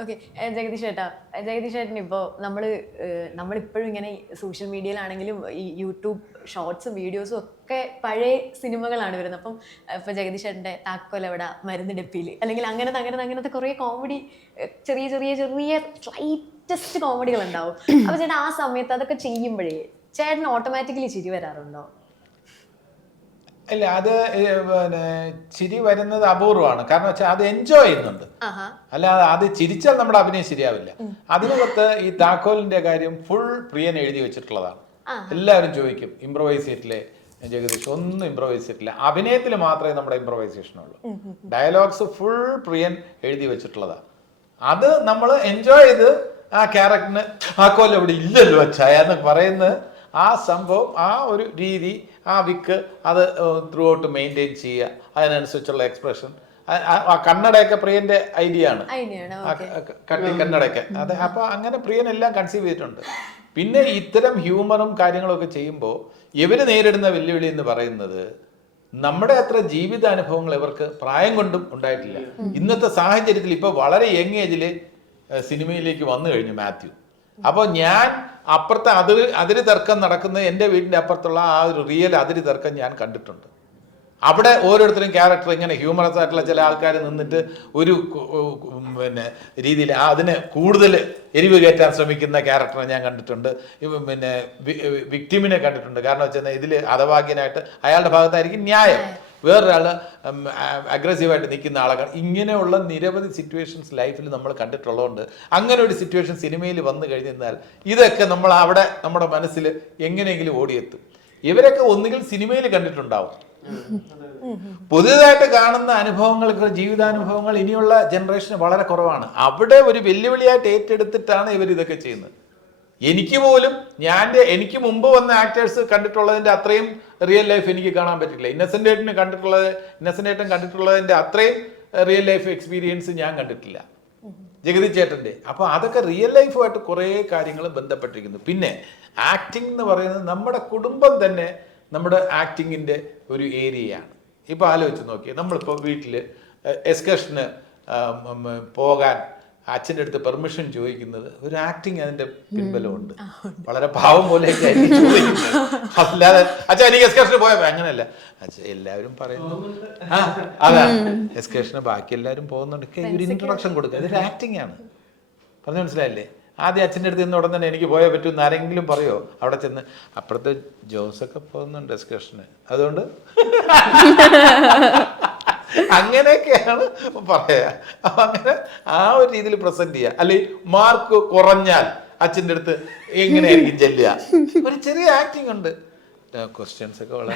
Okay, Jagdish ചേട്ടൻ ഇപ്പോൾ നമ്മളിപ്പോഴും ഇങ്ങനെ സോഷ്യൽ മീഡിയയിലാണെങ്കിലും ഈ യൂട്യൂബ് ഷോർട്സും വീഡിയോസും ഒക്കെ പഴയ സിനിമകളാണ് വരുന്നത്. അപ്പം ഇപ്പോൾ ജഗദീഷ് ചേട്ടൻ്റെ താക്കോലെവിട മരുന്ന് ഡെപ്പിയിൽ അല്ലെങ്കിൽ അങ്ങനത്തെ കുറേ കോമഡി ചെറിയ സ്ലൈറ്റസ്റ്റ് കോമഡികൾ ഉണ്ടാവും. അപ്പോൾ ചേട്ടൻ ആ സമയത്ത് അതൊക്കെ ചെയ്യുമ്പോഴേ ചേട്ടൻ ഓട്ടോമാറ്റിക്കലി ചിരി വരാറുണ്ടോ? ഇല്ല, അത് പിന്നെ ചിരി വരുന്നത് അപൂർവമാണ്. കാരണം വെച്ചാൽ അത് എൻജോയ് ചെയ്യുന്നുണ്ട്. അല്ലാതെ അത് ചിരിച്ചാൽ നമ്മുടെ അഭിനയം ശരിയാവില്ല. അതിനകത്ത് ഈ താക്കോലിന്റെ കാര്യം ഫുൾ പ്രിയൻ എഴുതി വെച്ചിട്ടുള്ളതാണ്. എല്ലാവരും ചോദിക്കും ഇംപ്രവൈസ് ചെയ്തിട്ടില്ലേ ജഗദീഷ്? ഒന്നും ഇംപ്രവൈസ് ചെയ്തിട്ടില്ല. അഭിനയത്തിൽ മാത്രമേ നമ്മുടെ ഇംപ്രവൈസേഷൻ ഉള്ളൂ. ഡയലോഗ്സ് ഫുൾ പ്രിയൻ എഴുതി വെച്ചിട്ടുള്ളതാണ്. അത് നമ്മൾ എൻജോയ് ചെയ്ത് ആ ക്യാരക്ടറിന് താക്കോൽ ഇവിടെ ഇല്ലല്ലോ അച്ഛായ എന്ന് പറയുന്നത്, ആ സംഭവം, ആ ഒരു രീതി, ആ വിക്ക് അത് ത്രൂ ഔട്ട് മെയിൻറ്റെയിൻ ചെയ്യുക. അതിനനുസരിച്ചുള്ള എക്സ്പ്രഷൻ. ആ കണ്ണടയൊക്കെ പ്രിയന്റെ ഐഡിയ ആണ്, കട്ടി കണ്ണടയൊക്കെ. അത് അപ്പൊ അങ്ങനെ പ്രിയൻ എല്ലാം കൺസീവ് ചെയ്തിട്ടുണ്ട്. പിന്നെ ഇത്തരം ഹ്യൂമറും കാര്യങ്ങളൊക്കെ ചെയ്യുമ്പോൾ ഇവര് നേരിടുന്ന വെല്ലുവിളി എന്ന് പറയുന്നത് നമ്മുടെ അത്ര ജീവിതാനുഭവങ്ങൾ ഇവർക്ക് പ്രായം കൊണ്ടും ഉണ്ടായിട്ടില്ല. ഇന്നത്തെ സാഹചര്യത്തിൽ ഇപ്പൊ വളരെ യങ് ഏജില് സിനിമയിലേക്ക് വന്നു കഴിഞ്ഞു മാത്യു. അപ്പോൾ ഞാൻ അപ്പുറത്തെ അതിര് തർക്കം നടക്കുന്ന എൻ്റെ വീടിൻ്റെ അപ്പുറത്തുള്ള ആ ഒരു റിയൽ അതിര് തർക്കം ഞാൻ കണ്ടിട്ടുണ്ട്. അവിടെ ഓരോരുത്തരും ക്യാരക്ടർ ഇങ്ങനെ ഹ്യൂമറസ് ആയിട്ടുള്ള ചില ആൾക്കാർ നിന്നിട്ട് ഒരു പിന്നെ രീതിയിൽ അതിന് കൂടുതൽ എരിവ് കയറ്റാൻ ശ്രമിക്കുന്ന ക്യാരക്ടറെ ഞാൻ കണ്ടിട്ടുണ്ട്. പിന്നെ വിക്ടിമിനെ കണ്ടിട്ടുണ്ട്. കാരണം വെച്ചാൽ ഇതിൽ ഹതഭാഗ്യനായിട്ട് അയാളുടെ ഭാഗത്തായിരിക്കും ന്യായം, വേറൊരാൾ അഗ്രസീവായിട്ട് നിൽക്കുന്ന ആളെ. ഇങ്ങനെയുള്ള നിരവധി സിറ്റുവേഷൻസ് ലൈഫിൽ നമ്മൾ കണ്ടിട്ടുള്ളതുകൊണ്ട് അങ്ങനെ ഒരു സിറ്റുവേഷൻ സിനിമയിൽ വന്നു കഴിഞ്ഞാൽ ഇതൊക്കെ നമ്മൾ അവിടെ നമ്മുടെ മനസ്സിൽ എങ്ങനെയെങ്കിലും ഓടിയെത്തും. ഇവരൊക്കെ ഒന്നുകിൽ സിനിമയിൽ കണ്ടിട്ടുണ്ടാവും. പുതിയതായിട്ട് കാണുന്ന അനുഭവങ്ങൾ, ജീവിതാനുഭവങ്ങൾ ഇനിയുള്ള ജനറേഷന് വളരെ കുറവാണ്. അവിടെ ഒരു വെല്ലുവിളിയായിട്ട് ഏറ്റെടുത്തിട്ടാണ് ഇവർ ഇതൊക്കെ ചെയ്യുന്നത്. എനിക്ക് പോലും എനിക്ക് മുമ്പ് വന്ന ആക്ടേഴ്സ് കണ്ടിട്ടുള്ളതിൻ്റെ അത്രയും റിയൽ ലൈഫ് എനിക്ക് കാണാൻ പറ്റില്ല. ഇന്നസെന്റ് ഏട്ടൻ കണ്ടിട്ടുള്ളതിൻ്റെ അത്രയും റിയൽ ലൈഫ് എക്സ്പീരിയൻസ് ഞാൻ കണ്ടിട്ടില്ല ജഗതി ചേട്ടൻ്റെ. അപ്പോൾ അതൊക്കെ റിയൽ ലൈഫുമായിട്ട് കുറേ കാര്യങ്ങൾ ബന്ധപ്പെട്ടിരിക്കുന്നു. പിന്നെ ആക്ടിങ് എന്ന് പറയുന്നത് നമ്മുടെ കുടുംബം തന്നെ നമ്മുടെ ആക്ടിങ്ങിൻ്റെ ഒരു ഏരിയയാണ്. ഇപ്പോൾ ആലോചിച്ച് നോക്കി, നമ്മളിപ്പോൾ വീട്ടിൽ എക്സ്കർഷന് പോകാൻ അച്ഛൻ്റെ അടുത്ത് പെർമിഷൻ ചോദിക്കുന്നത് ഒരു ആക്ടിങ് അതിൻ്റെ പിൻബലമുണ്ട്. വളരെ പാവം പോലെയൊക്കെ ചോദിക്കുന്നത്. അല്ലാതെ അച്ഛാ എനിക്ക് എക്സ്കർഷന് പോയാൽ അങ്ങനെയല്ല. അച്ഛാ എല്ലാവരും പറയുന്നു അതാ എക്സ്കർഷന് ബാക്കി എല്ലാവരും പോകുന്നുണ്ട്, ഒരു ഇൻട്രൊഡക്ഷൻ കൊടുക്കുക. അതൊരു ആക്ടിങ് ആണ്. പറഞ്ഞു മനസ്സിലായില്ലേ? ആദ്യം അച്ഛൻ്റെ അടുത്ത് നിന്ന് ഉടൻ തന്നെ എനിക്ക് പോയാൽ പറ്റുമെന്ന് ആരെങ്കിലും പറയുമോ? അവിടെ ചെന്ന് അപ്പുറത്തെ ജോസൊക്കെ പോകുന്നുണ്ട് എക്സ്കർഷന്, അതുകൊണ്ട് അങ്ങനെയൊക്കെയാണ് പറയാ. അപ്പൊ അങ്ങനെ ആ ഒരു രീതിയിൽ പ്രസന്റ് ചെയ്യുക. അല്ലെങ്കിൽ മാർക്ക് കുറഞ്ഞാൽ അച്ഛൻ്റെ അടുത്ത് എങ്ങനെയായിരിക്കും ചെല്ലുക? ഒരു ചെറിയ ആക്ടിങ് ഉണ്ട്. ക്വസ്റ്റ്യൻസ് ഒക്കെ വളരെ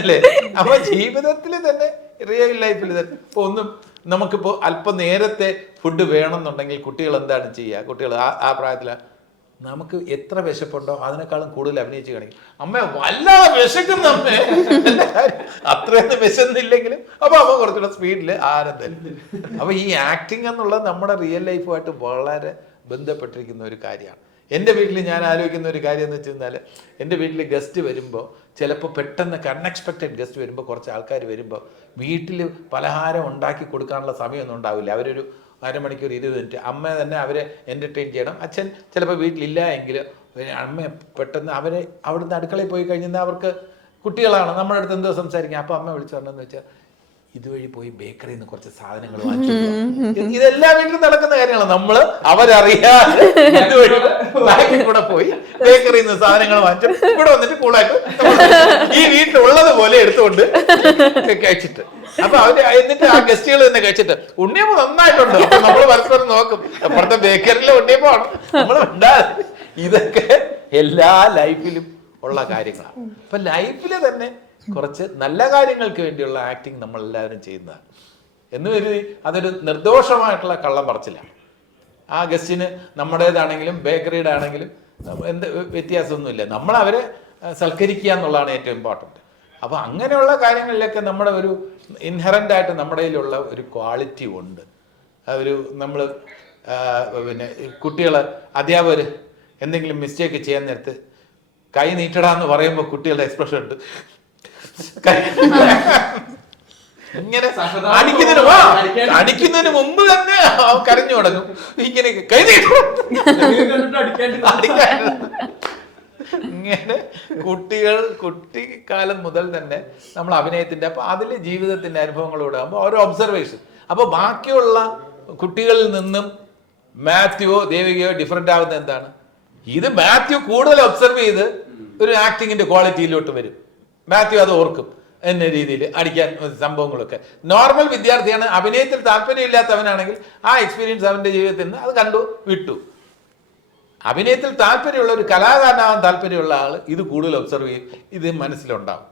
അല്ലേ? അപ്പൊ ജീവിതത്തിൽ തന്നെ റിയൽ ലൈഫിൽ തന്നെ ഇപ്പൊ ഒന്നും നമുക്കിപ്പോൾ അല്പം നേരത്തെ ഫുഡ് വേണമെന്നുണ്ടെങ്കിൽ കുട്ടികൾ എന്താണ് ചെയ്യുക? കുട്ടികൾ ആ പ്രായത്തിലാണ് നമുക്ക് എത്ര വിശപ്പുണ്ടോ അതിനേക്കാളും കൂടുതൽ അഭിനയിച്ച് കാണിക്കും. അമ്മ വല്ലാതെ വിശക്കുന്ന അമ്മേ, അത്രയൊന്നും വിശന്നില്ലെങ്കിലും അപ്പൊ അമ്മ കുറച്ചുകൂടെ സ്പീഡിൽ ആനന്ദം. അപ്പൊ ഈ ആക്ടിങ് എന്നുള്ളത് നമ്മുടെ റിയൽ ലൈഫുമായിട്ട് വളരെ ബന്ധപ്പെട്ടിരിക്കുന്ന ഒരു കാര്യമാണ്. എൻ്റെ വീട്ടിൽ ഞാൻ ആലോചിക്കുന്ന ഒരു കാര്യം എന്ന് വെച്ച് കഴിഞ്ഞാൽ, എൻ്റെ വീട്ടിൽ ഗസ്റ്റ് വരുമ്പോൾ ചിലപ്പോൾ പെട്ടെന്ന് അൺഎക്സ്പെക്റ്റഡ് ഗസ്റ്റ് വരുമ്പോൾ, കുറച്ച് ആൾക്കാർ വരുമ്പോൾ വീട്ടിൽ പലഹാരം ഉണ്ടാക്കി കൊടുക്കാനുള്ള സമയമൊന്നും ഉണ്ടാവില്ല. അവരൊരു അരമണിക്കൂർ 20 മിനിറ്റ് അമ്മ തന്നെ അവരെ എൻ്റർടൈൻ ചെയ്യണം. അച്ഛൻ ചിലപ്പോൾ വീട്ടിലില്ല എങ്കിൽ അമ്മ പെട്ടെന്ന് അവരെ അവിടുന്ന് അടുക്കളയിൽ പോയി കഴിഞ്ഞാൽ അവർക്ക് കുട്ടികളാണ്, നമ്മുടെ അടുത്ത് എന്തോ സംസാരിക്കാം. അപ്പോൾ അമ്മ വിളിച്ചു പറഞ്ഞെന്ന് വെച്ചാൽ ഇതുവഴി പോയി ബേക്കറിയിൽ നിന്ന് കുറച്ച് സാധനങ്ങൾ വാങ്ങിച്ചു. ഇതെല്ലാ വീട്ടിലും നടക്കുന്ന കാര്യങ്ങളാണ്. നമ്മള് അവരറിയാതെ ഇതുവഴി ബാങ്കിൽ കൂടെ പോയി ബേക്കറിയിൽ നിന്ന് സാധനങ്ങൾ വാങ്ങിച്ചു ഇവിടെ വന്നിട്ട് കൂളായിട്ട് ഈ വീട്ടിലുള്ളത് പോലെ എടുത്തുകൊണ്ട് കഴിച്ചിട്ട്, അപ്പൊ അവര് എന്നിട്ട് ആ ഗസ്റ്റുകൾ തന്നെ കഴിച്ചിട്ട് ഉണ്ണിയപ്പം നന്നായിട്ടുണ്ട്. അപ്പൊ നമ്മൾ പരസ്പരം നോക്കും അപ്പുറത്തെ ബേക്കറിയിലെ ഉണ്ണിയപ്പമാണ് നമ്മൾ ഉണ്ടാകും. ഇതൊക്കെ എല്ലാ ലൈഫിലും ഉള്ള കാര്യങ്ങളാണ്. അപ്പൊ ലൈഫില് തന്നെ കുറച്ച് നല്ല കാര്യങ്ങൾക്ക് വേണ്ടിയുള്ള ആക്ടിങ് നമ്മൾ എല്ലാവരും ചെയ്യുന്നതാണ് എന്ന് കരുതി അതൊരു നിർദോഷമായിട്ടുള്ള കള്ളം പറച്ചിലാണ്. ആ ഗസ്റ്റിന് നമ്മുടേതാണെങ്കിലും ബേക്കറിയുടെ ആണെങ്കിലും എന്ത് വ്യത്യാസമൊന്നുമില്ല. നമ്മൾ അവരെ സൽക്കരിക്കുക എന്നുള്ളതാണ് ഏറ്റവും ഇമ്പോർട്ടൻറ്റ്. അപ്പോൾ അങ്ങനെയുള്ള കാര്യങ്ങളിലൊക്കെ നമ്മുടെ ഒരു ഇൻഹറൻ്റ് ആയിട്ട് നമ്മുടെ കയ്യിലുള്ള ഒരു ക്വാളിറ്റി ഉണ്ട്. ഒരു നമ്മൾ പിന്നെ കുട്ടികൾ അധ്യാപകർ എന്തെങ്കിലും മിസ്റ്റേക്ക് ചെയ്യാൻ നേരത്ത് കൈ നീട്ടടാന്ന് പറയുമ്പോൾ കുട്ടികളുടെ എക്സ്പ്രഷൻ ഉണ്ട്. ഇങ്ങനെ അടിക്കുന്നതിന് മുമ്പ് തന്നെ അവൻ കരഞ്ഞു തുടങ്ങും. ഇങ്ങനെ കൈ ഇങ്ങനെ കുട്ടിക്കാലം മുതൽ തന്നെ നമ്മൾ അഭിനയത്തിന്റെ, അപ്പൊ അതിൽ ജീവിതത്തിന്റെ അനുഭവങ്ങളോട് ആകുമ്പോൾ ഓരോ ഒബ്സർവേഷൻ. അപ്പൊ ബാക്കിയുള്ള കുട്ടികളിൽ നിന്നും മാത്യുവോ ദേവികയോ ഡിഫറെന്റ് ആവുന്നത് എന്താണ്? ഇത് മാത്യു കൂടുതൽ ഒബ്സർവ് ചെയ്ത് ഒരു ആക്ടിങ്ങിന്റെ ക്വാളിറ്റിയിലോട്ട് വരും. മാത്യു അത് ഓർക്കും എന്ന രീതിയിൽ അടിക്കാൻ സംഭവങ്ങളൊക്കെ. നോർമൽ വിദ്യാർത്ഥിയാണ്, അഭിനയത്തിൽ താല്പര്യമില്ലാത്തവനാണെങ്കിൽ ആ എക്സ്പീരിയൻസ് അവന്റെ ജീവിതത്തിൽ നിന്ന് അത് കണ്ടു വിട്ടു. അഭിനയത്തിൽ താല്പര്യമുള്ള ഒരു കലാകാരനാവാൻ താല്പര്യമുള്ള ആൾ ഇത് കൂടുതൽ ഒബ്സർവ് ചെയ്യും, ഇത് മനസ്സിലുണ്ടാവും.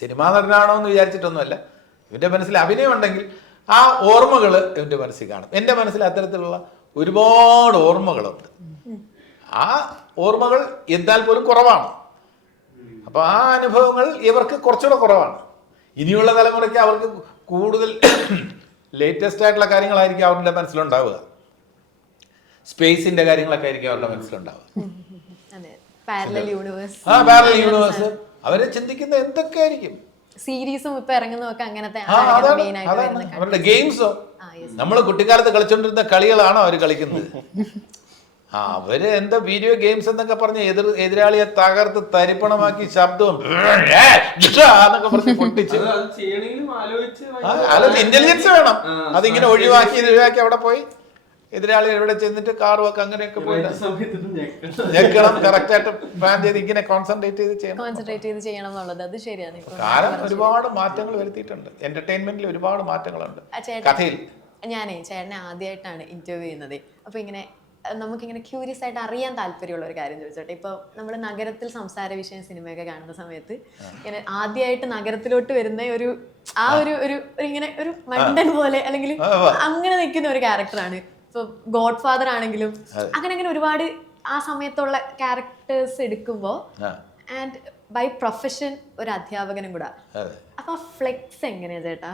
സിനിമാ നടനാണോ എന്ന് വിചാരിച്ചിട്ടൊന്നുമല്ല, ഇവന്റെ മനസ്സിൽ അഭിനയം ഉണ്ടെങ്കിൽ ആ ഓർമ്മകൾ ഇവന്റെ മനസ്സിൽ കാണും. എൻ്റെ മനസ്സിൽ അത്തരത്തിലുള്ള ഒരുപാട് ഓർമ്മകളുണ്ട്. ആ ഓർമ്മകൾ എന്നാൽ പോലും കുറവാണ്. അപ്പൊ ആ അനുഭവങ്ങൾ ഇവർക്ക് കുറച്ചുകൂടെ കുറവാണ്. ഇനിയുള്ള തലമുറയ്ക്ക് അവർക്ക് കൂടുതൽ ലേറ്റസ്റ്റ് ആയിട്ടുള്ള കാര്യങ്ങളായിരിക്കും അവരുടെ മനസ്സിലുണ്ടാവുക. സ്പേസിന്റെ കാര്യങ്ങളൊക്കെ ആയിരിക്കും അവരുടെ മനസ്സിലുണ്ടാവുക. പാരലൽ യൂണിവേഴ്സ് അവരെ ചിന്തിക്കുന്ന എന്തൊക്കെയായിരിക്കും. സീരീസും ഇപ്പൊ ഇറങ്ങുന്നതൊക്കെ അങ്ങനത്തെ അവരുടെ ഗെയിംസോ നമ്മൾ കുട്ടിക്കാലത്ത് കളിച്ചോണ്ടിരുന്ന കളികളാണോ അവർ കളിക്കുന്നത്? അവര് എന്താ വീഡിയോ ഗെയിംസ് എന്നൊക്കെ പറഞ്ഞ് എതിരാളിയെ തകർത്ത് തരിപ്പണമാക്കി ശബ്ദവും എന്നൊക്കെ പറഞ്ഞ് പൊട്ടിച്ച്, ഇന്റലിജൻസ് വേണം. അതിങ്ങനെ ഒഴിവാക്കി അവിടെ പോയി എതിരാളി എവിടെ ചെന്നിട്ട് കാറും ഒക്കെ അങ്ങനെയൊക്കെ പോയി ഞെക്കണം. കറക്റ്റ് ആയിട്ട് പ്ലാൻ ചെയ്ത് ഇങ്ങനെ കോൺസെൻട്രേറ്റ് ചെയ്ത് ചെയ്യണം എന്നുള്ളത് അത് ശരിയാണ്. കാലം ഒരുപാട് മാറ്റങ്ങൾ വരുത്തിയിട്ടുണ്ട്. എന്റർടൈൻമെന്റിൽ ഒരുപാട് മാറ്റങ്ങളുണ്ട്. കഥയിൽ ഞാനേ ചേട്ടനെ ആദ്യമായിട്ടാണ് ഇന്റർവ്യൂ ചെയ്യുന്നത്. അപ്പൊ ഇങ്ങനെ നമുക്കിങ്ങനെ ക്യൂരിയസ് ആയിട്ട് അറിയാൻ താല്പര്യമുള്ള ഒരു കാര്യം ചോദിച്ചോട്ടെ. ഇപ്പോൾ നമ്മൾ നഗരത്തിൽ സംസാര വിഷയം സിനിമയൊക്കെ കാണുന്ന സമയത്ത് ഇങ്ങനെ ആദ്യമായിട്ട് നഗരത്തിലോട്ട് വരുന്ന ഒരു ഇങ്ങനെ ഒരു മണ്ടൻ പോലെ അല്ലെങ്കിൽ അങ്ങനെ നിൽക്കുന്ന ഒരു ക്യാരക്ടറാണ്. ഇപ്പൊ ഗോഡ് ഫാദർ ആണെങ്കിലും അങ്ങനെ ഒരുപാട് ആ സമയത്തുള്ള ക്യാരക്ടേഴ്സ് എടുക്കുമ്പോൾ ആൻഡ് ബൈ പ്രൊഫഷൻ ഒരു അധ്യാപകനും കൂടെ. അപ്പൊ ഫ്ലെക്സ് എങ്ങനെയാ ചേട്ടാ?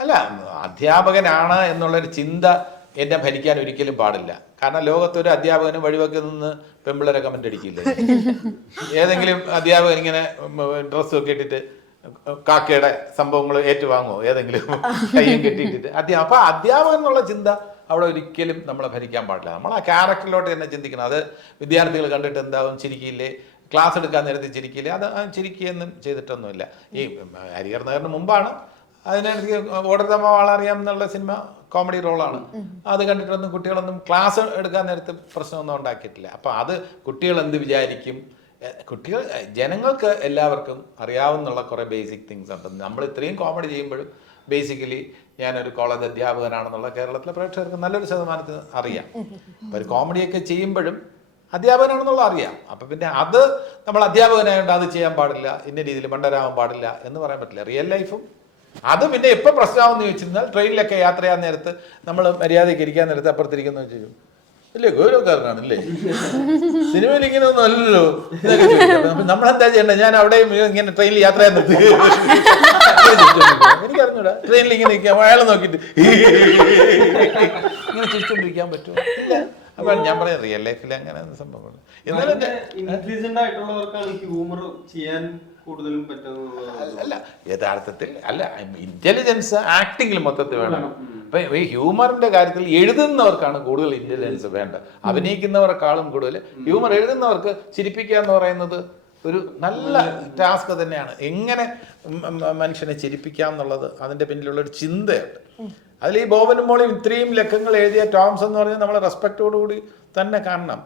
അല്ല, അധ്യാപകനാണ് എന്നുള്ളൊരു ചിന്ത എന്നെ ഭരിക്കാൻ ഒരിക്കലും പാടില്ല. കാരണം ലോകത്തൊരു അധ്യാപകന് വഴിവെക്ക് നിന്ന് പെമ്പിളരെ കമന്റ് അടിക്കില്ലേ? ഏതെങ്കിലും അധ്യാപകൻ ഇങ്ങനെ ഡ്രസ്സൊക്കെ ഇട്ടിട്ട് കാക്കയുടെ സംഭവങ്ങൾ ഏറ്റുവാങ്ങുമോ? ഏതെങ്കിലും കയ്യും കെട്ടിയിട്ടിട്ട് അപ്പൊ അധ്യാപകൻ എന്നുള്ള ചിന്ത അവിടെ ഒരിക്കലും നമ്മളെ ഭരിക്കാൻ പാടില്ല. നമ്മൾ ആ ക്യാരക്ടറിലോട്ട് തന്നെ ചിന്തിക്കണം. അത് വിദ്യാർത്ഥികൾ കണ്ടിട്ട് എന്താവും, ചിരിക്കില്ലേ? ക്ലാസ് എടുക്കാൻ നേരത്തെ ചിരിക്കില്ലേ? അത് ചിരിക്കുകയൊന്നും ചെയ്തിട്ടൊന്നുമില്ല. ഈ ഹരിഹർ നഗറിന് മുമ്പാണ് അതിനനുസരിച്ച് ഓടത്തമ്മ വളറിയാം എന്നുള്ള സിനിമ കോമഡി റോളാണ്. അത് കണ്ടിട്ടൊന്നും കുട്ടികളൊന്നും ക്ലാസ് എടുക്കാൻ നേരത്തെ പ്രശ്നമൊന്നും ഉണ്ടാക്കിയിട്ടില്ല. അപ്പം അത് കുട്ടികൾ എന്ത് വിചാരിക്കും, ജനങ്ങൾക്ക് എല്ലാവർക്കും അറിയാവുന്നുള്ള കുറേ ബേസിക് തിങ്സ് ഉണ്ട്. നമ്മൾ ഇത്രയും കോമഡി ചെയ്യുമ്പോഴും ബേസിക്കലി ഞാനൊരു കോളേജ് അധ്യാപകനാണെന്നുള്ള കേരളത്തിലെ പ്രേക്ഷകർക്ക് നല്ലൊരു ശതമാനത്തിന് അറിയാം. അപ്പോൾ ഒരു കോമഡിയൊക്കെ ചെയ്യുമ്പോഴും അധ്യാപകനാണെന്നുള്ള അറിയാം. അപ്പം പിന്നെ അത് നമ്മൾ അധ്യാപകനായതുകൊണ്ട് അത് ചെയ്യാൻ പാടില്ല, ഇന്ന രീതിയിൽ മണ്ടരാവാൻ പാടില്ല എന്ന് പറയാൻ പറ്റില്ല. റിയൽ ലൈഫും അത് പിന്നെ എപ്പോൾ പ്രശ്നമാവെന്ന് ചോദിച്ചിരുന്നാൽ ട്രെയിനിലൊക്കെ യാത്ര ചെയ്യാൻ നേരത്ത് നമ്മൾ മര്യാദയ്ക്ക് ഇരിക്കാൻ നേരത്ത് അപ്പുറത്തിരിക്കുന്ന ചോദിച്ചു, ഇല്ലേ ഗൗരവക്കാരനാണ് ഇല്ലേ, സിനിമയിൽ ഇങ്ങനെ ഒന്നും അല്ലല്ലോ ഇതൊക്കെ ചോദിക്കും. നമ്മളെന്താ ചെയ്യണ്ടേ? ഞാൻ അവിടെയും ഇങ്ങനെ ട്രെയിനിൽ യാത്ര ചെയ്യാൻ നിർത്തി എനിക്കറിഞ്ഞൂടാ. ട്രെയിനിൽ ഇങ്ങനെ ഇരിക്കാം, അയാൾ നോക്കിയിട്ട് ഇങ്ങനെ ചിരിച്ചോണ്ടിരിക്കാൻ പറ്റുമോ? ഇല്ല. അപ്പൊ ഞാൻ പറയാം റിയൽ ലൈഫിൽ അങ്ങനെ സംഭവമാണ്. അല്ല, യഥാർത്ഥത്തിൽ അല്ല, ഇന്റലിജൻസ് ആക്ടിങ്ങിൽ മൊത്തത്തിൽ വേണം. ഇപ്പൊ ഈ ഹ്യൂമറിന്റെ കാര്യത്തിൽ എഴുതുന്നവർക്കാണ് കൂടുതൽ ഇന്റലിജൻസ് വേണ്ടത്. അഭിനയിക്കുന്നവർക്കാളും കൂടുതൽ ഹ്യൂമർ എഴുതുന്നവർക്ക് ചിരിപ്പിക്കുക എന്ന് പറയുന്നത് ഒരു നല്ല ടാസ്ക് തന്നെയാണ്. എങ്ങനെ മനുഷ്യനെ ചിരിപ്പിക്കാം എന്നുള്ളത് അതിന്റെ പിന്നിലുള്ള ഒരു ചിന്തയുണ്ട്. അതിൽ ഈ ബോബനും മോളിയും ഇത്രയും ലക്കങ്ങൾ എഴുതിയ ടോംസ് എന്ന് പറഞ്ഞാൽ നമ്മളെ റെസ്പെക്റ്റോടുകൂടി തന്നെ കാണണം.